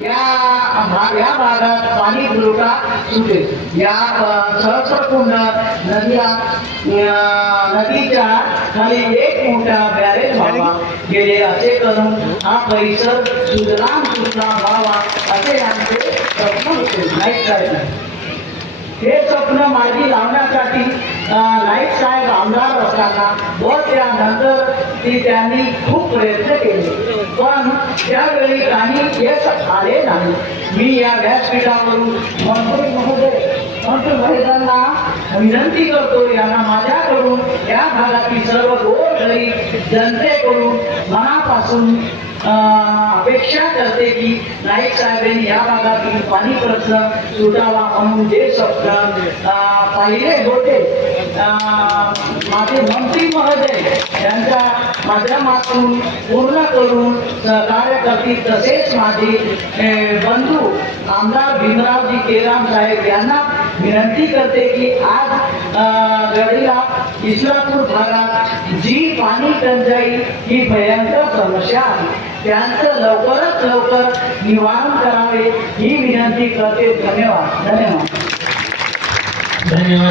या भा- या भागात पाणी पुरवठा सुटेल या अ, सहस्रकुंड नदीला नदीच्या खाली एक मोठा बॅरेज व्हावा. गेले असे करून हा परिसर सुजलाम सुजलाम व्हावा असे आमचे स्वप्न होते. नाईक साहेब हे स्वप्न मार्गी लावण्यासाठी नाईक साहेब आमदार असताना व त्यानंतर ती त्यांनी खूप प्रयत्न केले. पण त्यावेळी काही येत आले नाही. मी या व्यासपीठावरून मंत्री महोदय मंत्री महोदयांना विनंती करतो यांना माझ्याकडून या भागातील सर्व गोरगरीब जनतेकडून मनापासून अपेक्षा करते की नाईक साहेबांनी या भागातील पाणी प्रश्न सुटावा म्हणून जे शब्द पाहिले होते माझे मंत्री महोदय यांच्या माध्यमातून पूर्ण करून सहकार्य करतील. तसेच माझे बंधू आमदार भीमरावजी केराम साहेब यांना विनंती करते की आज अ, गडीला इस्लापूर भागात जी पाणी टंचाई ही भयंकर समस्या आहे त्यांचं लवकरात लवकर निवारण करावे ही विनंती करते. धन्यवाद. धन्यवाद. धन्यवाद.